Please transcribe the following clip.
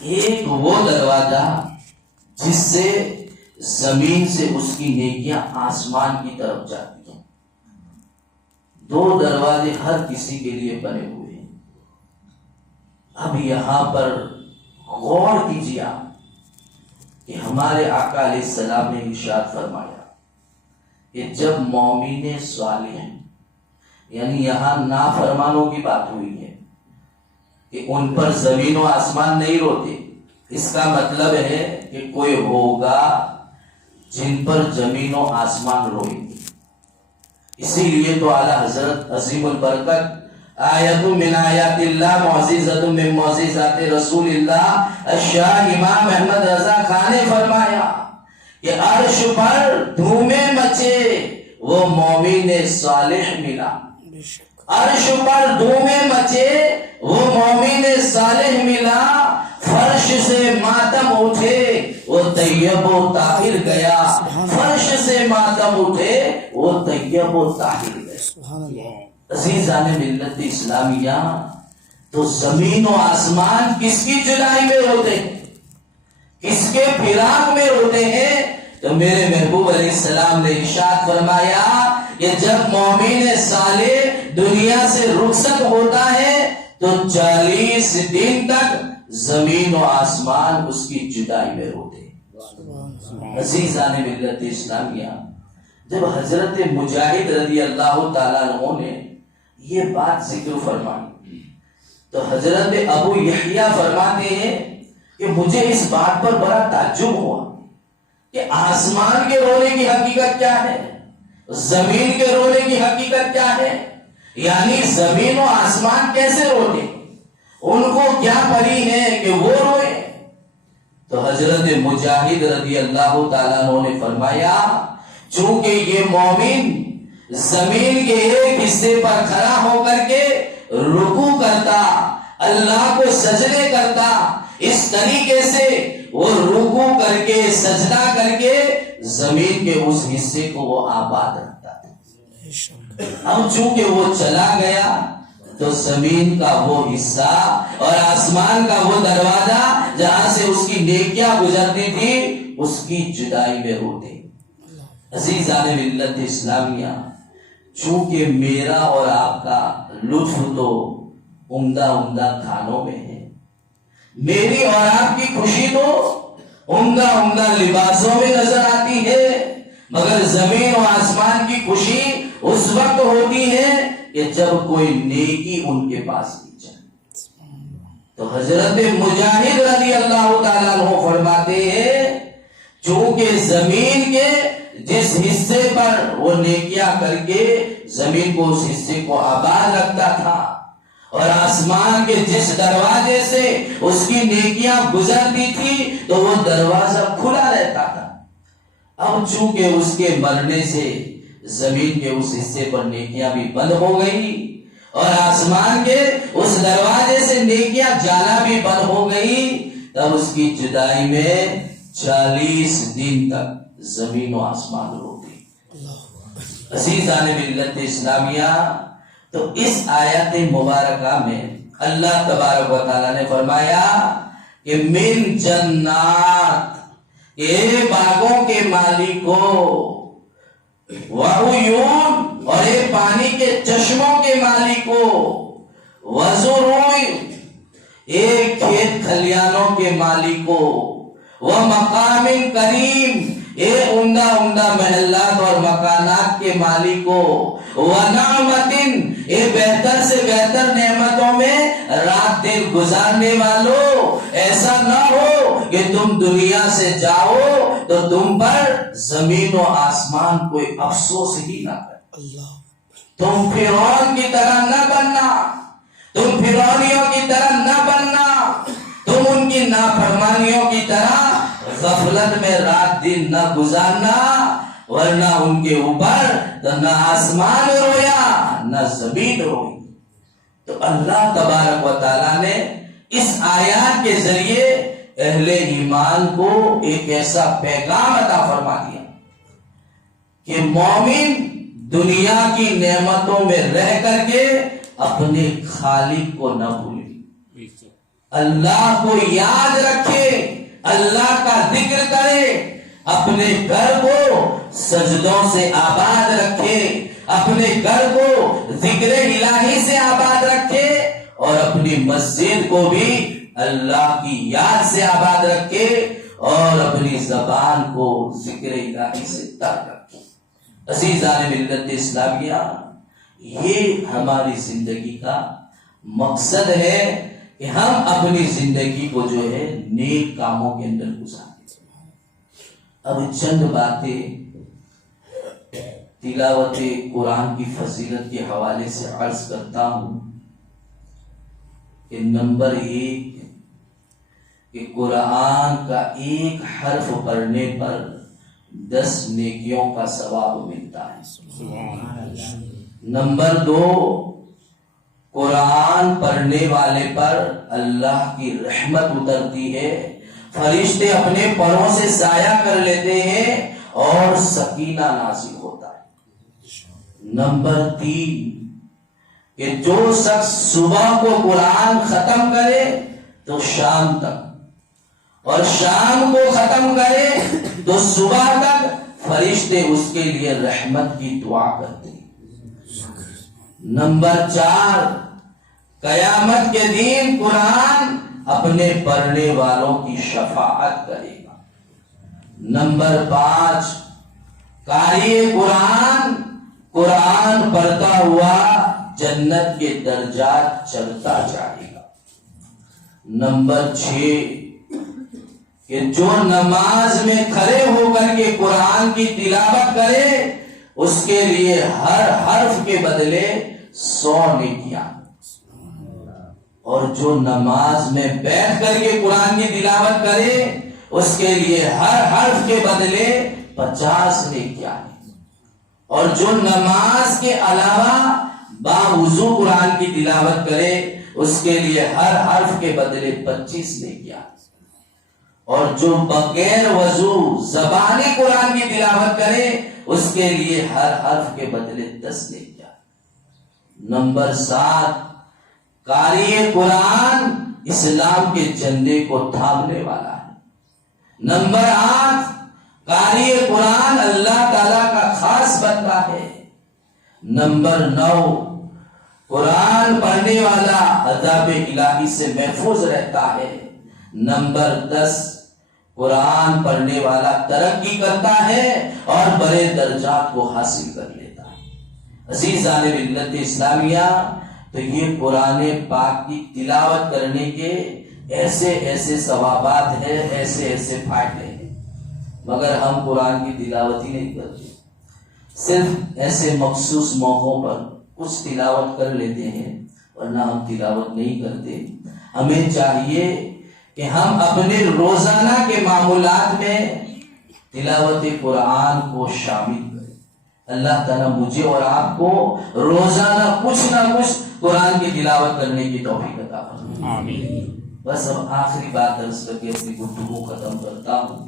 ایک وہ دروازہ جس سے زمین سے اس کی نیکیاں آسمان کی طرف جاتی ہیں. دو دروازے ہر کسی کے لیے بنے ہوئے ہیں. اب یہاں پر غور کیجیے آپ کہ ہمارے آقا علیہ السلام نے ارشاد فرمایا کہ جب مومن صالح، یعنی یہاں نافرمانوں کی بات ہوئی ہے کہ ان پر زمین و آسمان نہیں روتے، اس کا مطلب ہے کہ کوئی ہوگا جن پر زمین و آسمان روئیں گے. اسی لیے تو اعلیٰ حضرت عظیم البرکت آیت من آیات اللہ معززۃ من معجزات رسول اللہ الشاہ امام احمد رضا خان نے فرمایا کہ عرش پر دھومیں مچے وہ مومن صالح ملا. عرش پر دھومیں مچے وہ مومن صالح ملا. فرش سے ماتم اٹھے وہ طیب و طاہر گیا. فرش سے ماتم اٹھے وہ طیب و طاہر گیا. عزیزان ملت اسلامیہ، تو زمین و آسمان کس کی جدائی میں روتے ہیں، کس کے فراق میں روتے ہیں؟ تو میرے محبوب علیہ السلام نے ارشاد فرمایا کہ جب مومن صالح دنیا سے رخصت ہوتا ہے تو 40 دن تک زمین و آسمان اس کی جدائی میں روتے ہیں. عزیزان ملت اسلامیہ، جب حضرت مجاہد رضی اللہ تعالیٰ عنہ نے یہ بات ذکر فرمائی تو حضرت ابو یحییٰ فرماتے ہیں کہ مجھے اس بات پر بڑا تعجب ہوا کہ آسمان کے رونے کی حقیقت کیا ہے، زمین کے رونے کی حقیقت کیا ہے، یعنی زمین و آسمان کیسے روتے، ان کو کیا پری ہے کہ وہ روئے. تو حضرت مجاہد رضی اللہ تعالیٰ عنہ نے فرمایا چونکہ یہ مومن زمین کے ایک حصے پر کھڑا ہو کر کے رکوع کرتا، اللہ کو سجدے کرتا، اس طریقے سے وہ رکوع کر کے سجدہ کر کے زمین کے اس حصے کو وہ آباد رکھتا تھا. اب چونکہ وہ چلا گیا تو زمین کا وہ حصہ اور آسمان کا وہ دروازہ جہاں سے اس کی نیکیاں گزرتی تھی اس کی جدائی میں روتے. عزیزان ملت اسلامیہ، چونکہ میرا اور آپ کا لطف تو عمدہ کھانوں میں ہے، میری اور آپ کی خوشی تو عمدہ لباسوں میں نظر آتی ہے، مگر زمین و آسمان کی خوشی اس وقت ہوتی ہے کہ جب کوئی نیکی ان کے پاس نہیں جائے. تو حضرت مجاہد رضی اللہ تعالیٰ عنہ فرماتے ہیں چونکہ زمین کے جس حصے پر وہ نیکیاں کر کے زمین کو اس حصے کو آباد رکھتا تھا اور آسمان کے جس دروازے سے اس کی نیکیاں گزرتی تھی تو وہ دروازہ کھلا رہتا تھا. اب چونکہ اس کے مرنے سے زمین کے اس حصے پر نیکیاں بھی بند ہو گئی اور آسمان کے اس دروازے سے نیکیاں جانا بھی بند ہو گئی، تب اس کی جدائی میں 40 دن تک زمین و آسمان روتے. عزیزان ملت اسلامیہ، تو اس آیت مبارکہ میں اللہ تبارک و تعالیٰ نے فرمایا کہ من جنات، اے باغوں کے مالکوں، وعیون، اور اے پانی کے چشموں کے مالکوں، وزروع، اے کھیت کھلیانوں کے مالکوں، ومقام کریم، اے عمدہ محلات اور مکانات کے مالکوں، ونعمت، اے بہتر سے بہتر نعمتوں میں رات دن گزارنے والوں، ایسا نہ ہو کہ تم دنیا سے جاؤ تو تم پر زمین و آسمان کوئی افسوس ہی نہ کرے. تم فرعون کی طرح نہ بننا، تم فرعونیوں کی طرح نہ بننا، تم ان کی نافرمانیوں کی طرح غفلت میں رات دن نہ گزارنا، ورنہ ان کے اوپر نہ آسمان رویا نہ زمین روئی. تو اللہ تبارک و تعالیٰ نے اس آیات کے ذریعے اہل ایمان کو ایک ایسا پیغام عطا فرما دیا کہ مومن دنیا کی نعمتوں میں رہ کر کے اپنے خالق کو نہ بھولے. اللہ کو یاد رکھے، اللہ کا ذکر کرے، اپنے گھر کو سجدوں سے آباد رکھے، اپنے گھر کو ذکر الہی سے آباد رکھے، اور اپنی مسجد کو بھی اللہ کی یاد سے آباد رکھے، اور اپنی زبان کو ذکر الہی سے تر رکھے۔ عزیزان ملت اسلامیہ، یہ ہماری زندگی کا مقصد ہے کہ ہم اپنی زندگی کو جو ہے نیک کاموں کے اندر گزاریں۔ اب چند باتیں تلاوت قرآن کی فضیلت کے حوالے سے عرض کرتا ہوں کہ نمبر 1 کہ قرآن کا ایک حرف پڑھنے پر 10 نیکیوں کا ثواب ملتا ہے۔ نمبر 2 قرآن پڑھنے والے پر اللہ کی رحمت اترتی ہے، فرشتے اپنے پروں سے سایہ کر لیتے ہیں اور سکینہ نازل ہوتا ہے۔ نمبر 3 کہ جو شخص صبح کو قرآن ختم کرے تو شام تک، اور شام کو ختم کرے تو صبح تک، فرشتے اس کے لیے رحمت کی دعا کرتے ہیں۔ نمبر 4 قیامت کے دن قرآن اپنے پڑھنے والوں کی شفاعت کرے گا۔ نمبر 5 قاری قرآن قرآن پڑھتا ہوا جنت کے درجات چڑھتا جائے گا۔ نمبر 6 کہ جو نماز میں کھڑے ہو کر کے قرآن کی تلاوت کرے اس کے لیے ہر حرف کے بدلے 100 نیکیاں، اور جو نماز میں بیٹھ کر کے قرآن کی تلاوت کرے اس کے لیے ہر حرف کے بدلے 50 نیکیاں، اور جو نماز کے علاوہ باوضو قرآن کی تلاوت کرے اس کے لیے ہر حرف کے بدلے 25 نیکیاں، اور جو بغیر وضو زبانی قرآن کی تلاوت کرے اس کے لیے ہر حرف کے بدلے 10 نیکیاں۔ نمبر 7 قاری قرآن اسلام کے جھنڈے کو تھامنے والا ہے۔ نمبر 8 قاری قرآن اللہ تعالی کا خاص بندہ ہے۔ نمبر 9 قرآن پڑھنے والا عذاب الہی سے محفوظ رہتا ہے۔ نمبر 10 قرآن پڑھنے والا ترقی کرتا ہے اور بڑے درجات کو حاصل کر لیتا ہے۔ عزیزان ملت اسلامیہ، تو یہ قرآن پاک کی تلاوت کرنے کے ایسے ایسے ثوابات ہیں، ایسے ایسے فائدے ہیں، مگر ہم قرآن کی تلاوت ہی نہیں کرتے، صرف ایسے مخصوص موقعوں پر کچھ تلاوت کر لیتے ہیں، ورنہ ہم تلاوت نہیں کرتے۔ ہمیں چاہیے کہ ہم اپنے روزانہ کے معمولات میں تلاوت قرآن کو شامل کریں۔ اللہ تعالیٰ مجھے اور آپ کو روزانہ کچھ نہ کچھ قرآن کی تلاوت کرنے کی توفیق عطا فرمائے۔ آمین۔ بس اب آخری بات عرض کر کے اپنی گفتگو ختم کرتا ہوں۔